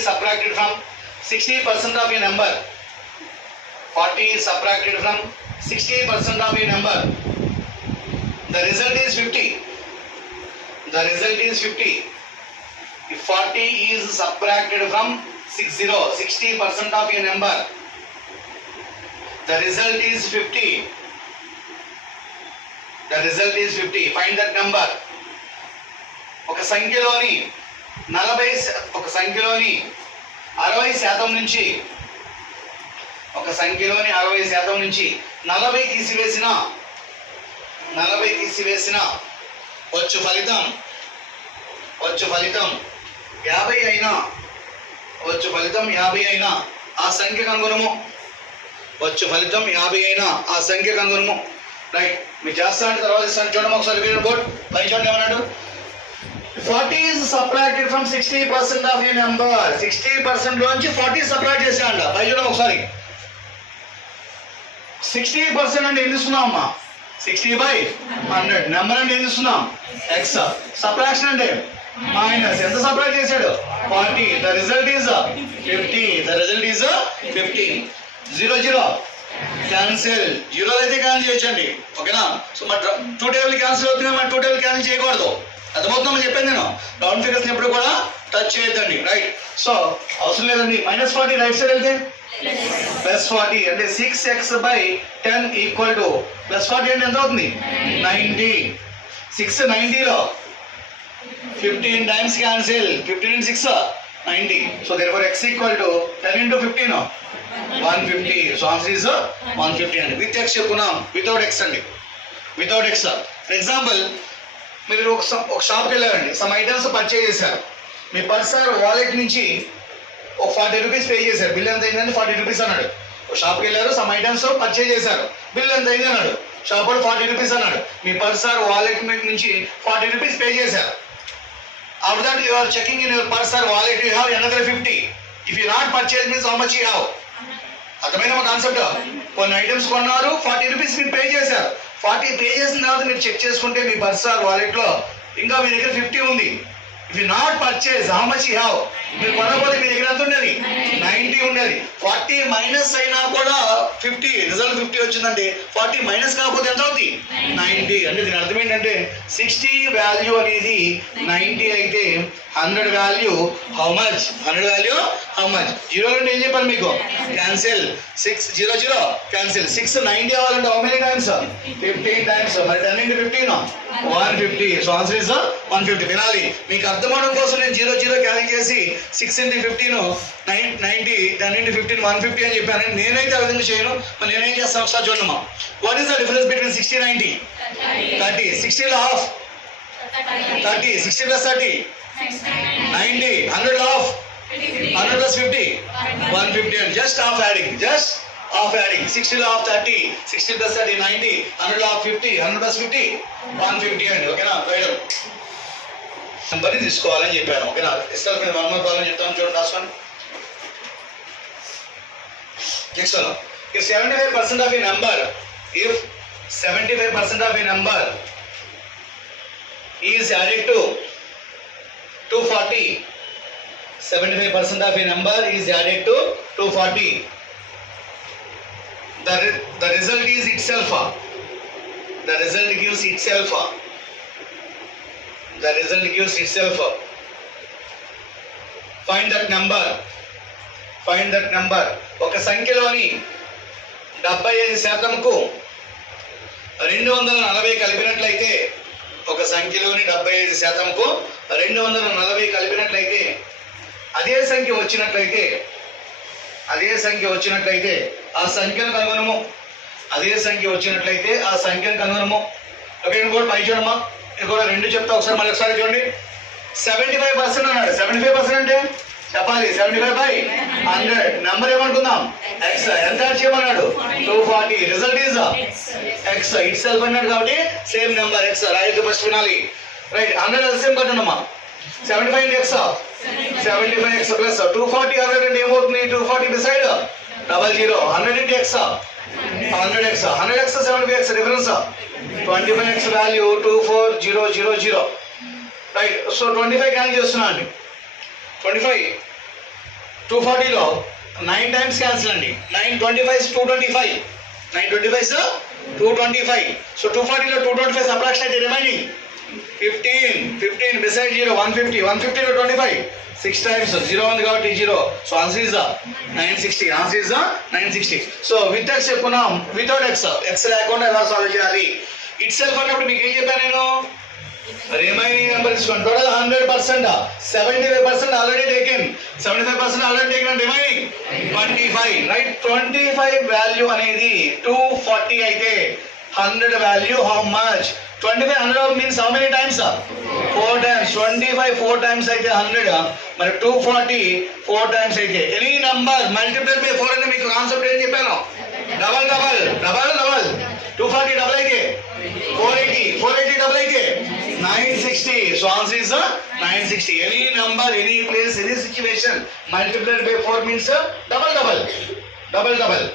is subtracted from 60% of a number. 40 is subtracted from 60% of a number. The result is 50. The result is 50. If 40 is subtracted from 60% of a number, the result is 50. The result is 50. Find that number. ఒక సంఖ్యలోని 60% నుంచి 40 తీసివేసిన వచ్చు ఫలితం 50 అయినా ఆ సంఖ్య కనుగొనము. వచ్చు ఫలితం 50 అయినా ఆ సంఖ్య కనుగొనము. రైట్, మీరు చేస్తా అంటే తర్వాత ఇస్తాను. చూడడం ఒకసారి బోర్డ్ పై చూడండి ఏమన్నాడు. 40 is subtracted from 60% of a number. 60% లోంచి 40 సబ్ట్రాక్ట్ చేసేయండి. పై చూడడం ఒకసారి. 60% అంటే ఏం తీసుకున్నాం అమ్మా? 60/100. నెంబర్ అంటే ఏం తీసుకున్నాం? ఎక్స్. సబ్ట్రాక్షన్ అంటే మైనస్. ఎంత సబ్ట్రాక్ట్ చేశాడు? 40. The result is 50. The result is 15. 0 cancel. 0 అయితే క్యాన్సిల్ చేయొచ్చండి. ఓకేనా? సో మరి 2 టేబుల్ క్యాన్సిల్ అవుతున్నాయి, మరి 2 టేబుల్ క్యాన్సిల్ చేయకూడదు. అర్థమవుతుందని చెప్పాను నేను. రౌండ్ ఫిగర్స్ ఎప్పుడు కూడా టచ్ చేయొద్దండి. రైట్, సో అవసరం లేదండి. -40 రైట్ సైడ్ వెళ్తే +40 అంటే 6x/10 ఈక్వల్ టు +40 అంటే ఎంత అవుతుంది? 90. 6 90లో 15 times cancel. 15 × 6 90. So therefore x equal to 10 × 15 150. So answer is 150 అండి. విత్ x చెప్పుకున్నాం, వితౌట్ x అండి. Without x. ఫర్ ఎగ్జాంపుల్, మీరు ఒక షాప్కి వెళ్ళారండి, సమ్ ఐటమ్స్ పర్చేజ్ చేశారు. మీ పర్స్ ఆర్ వాలెట్ నుంచి ఒక 40 రూపీస్ పే చేశారు. బిల్ ఎంత అయిందంటే 40 రూపీస్ అన్నాడు. ఒక షాప్కి వెళ్ళారు, సమ్ ఐటమ్స్ పర్చేజ్ చేశారు. బిల్ ఎంత అయింది అన్నాడు. షాప్ వాడు 40 రూపీస్ అన్నాడు. మీ పర్స్ ఆర్ వాలెట్ నుంచి 40 రూపీస్ పే చేశారు. After that you are checking in your purse or wallet, you have another 50. If you not purchase means how much you have. అర్థమైన మా కాన్సెప్ట్. కొన్ని ఐటమ్స్ కొన్నారు, 40 rupees మీరు pay చేశారు. 40 pay చేసిన తర్వాత మీరు చెక్ చేసుకుంటే మీ పర్స్ ఆర్ వాలెట్లో ఇంకా మీ దగ్గర 50 ఉంది. If you not purchase how much you have. మీరు కొనకపోతే మీ దగ్గర ఎంత ఉండేది? 90 ఉండేది. 40 మైనస్ అయినా కూడా 50, రిజల్ట్ 50 వచ్చిందండి. 40 మైనస్ కాకపోతే ఎంత అవుతుంది? 90. అంటే దీని అర్థం ఏంటంటే 60 వాల్యూ అనేది 90 అయితే 100 value how much? 100 value how much? 0 అంటే ఏం చెప్పాలి మీకు? క్యాన్సిల్. 6 0 క్యాన్సిల్. 6 90 అవ్వాలంటే హౌ మెనీ టైమ్స్? 15 టైమ్స్. మరి 10 × 15 150. So answer is 150. వినాలి, మీకు అర్థమవడం కోసం నేను 0 క్యాలిక్యులేట్ చేసి 6 × 15 90, 10 × 15 150 అని చెప్పాను. నేనైతే ఆ విధంగా చేయను. మరి నేనేం చేస్తాను ఒకసారి చూడమ్మా. What is the difference between 60 90? 30. 60లో హాఫ్ 30. 60 + 30 90. 100లో హాఫ్ 100 + 50 150 అని జస్ట్ హాఫ్ యాడింగ్. 60లో హాఫ్ 30, 60 + 30 90, 100లో హాఫ్ 50, 100 + 50 150 అండి. ఓకేనా? వేయడం నెంబర్ని తీసుకోవాలని చెప్పాను. ఓకేనా? ఇస్తారు మీరు 1 more ప్రాబ్లం చెప్తాను, చూడండి రాసుకోండి. Next one. If 75% of a number is added to 240, 75% of a number is added to 240, the result is itself. The result gives itself. The result gives itself. Find that number. Find that number. ఒక సంఖ్యలోని 75%కు 240 కలిపినట్లయితే, ఒక సంఖ్యలోని 75%కు 240 కలిపినట్లయితే, అదే సంఖ్య వచ్చినట్లయితే ఆ సంఖ్యను కనుగొనము. Okay, ఇంకోటి పై చూడమ్మా. ఇంకోటి 2 చెప్తా, ఒకసారి మళ్ళీ ఒకసారి చూడండి. 75% అన్నాడు. 75% అంటే చెప్పాలి 75/100. నెంబర్ ఏమనుకుందాం? ఎక్స్. ఎంత యాడ్ చేయమన్నాడు? 240. Result is X. Itself అన్నాడు కాబట్టి same number X. Right, first వినాలి. రైట్, 100 ఎల్సిఎం కట్టండమ్మా. 75 × x 75x ప్లస్ 240 100 అంటే ఏమవుతుంది? 240 beside 00. 100 × x 100x 75x difference 25x value 24000. Right, so 25 cancel చేస్తున్నా అండి. 25 240లో 9 టైమ్స్ క్యాన్సిల్ అండి. 925 225. 925 225. సో 240లో 225 సబ్ట్రాక్షన్ అయితే రిమైనింగ్ 15 beside 0 150. 150లో 25 6 times 0 ఉంది కాబట్టి 0. So answer is 960. Answer is 960. So with X చెప్పుకున్నాం, వితౌట్ ఎక్స్ లేకుండా ఎలా సాల్వ్ చేయాలి. ఇట్ సెల్ఫ్ అన్నప్పుడు మీకు ఏం చెప్పాను నేను, రిమైనింగ్ నెంబర్ ఇసుకోండి. Total 100%, 75% already taken, 75% already taken, remaining 25, right. 25 value అనేది 240 అయితే 100 value how much? 25 100 means how many times? 4 times. 25 4 times అయితే 100, మరి 240 4 టైమ్స్ అయితే ఎనీ నంబర్ మల్టిప్లైడ్ బై 4 అంటే మీకు కాన్సెప్ట్ ఏం చెప్పాను? Double double double double. 240 double అయితే 480, 480 డబల్ అయితే 960. So answer is 960. Any number, any place, any situation multiplied by 4 means double double double double.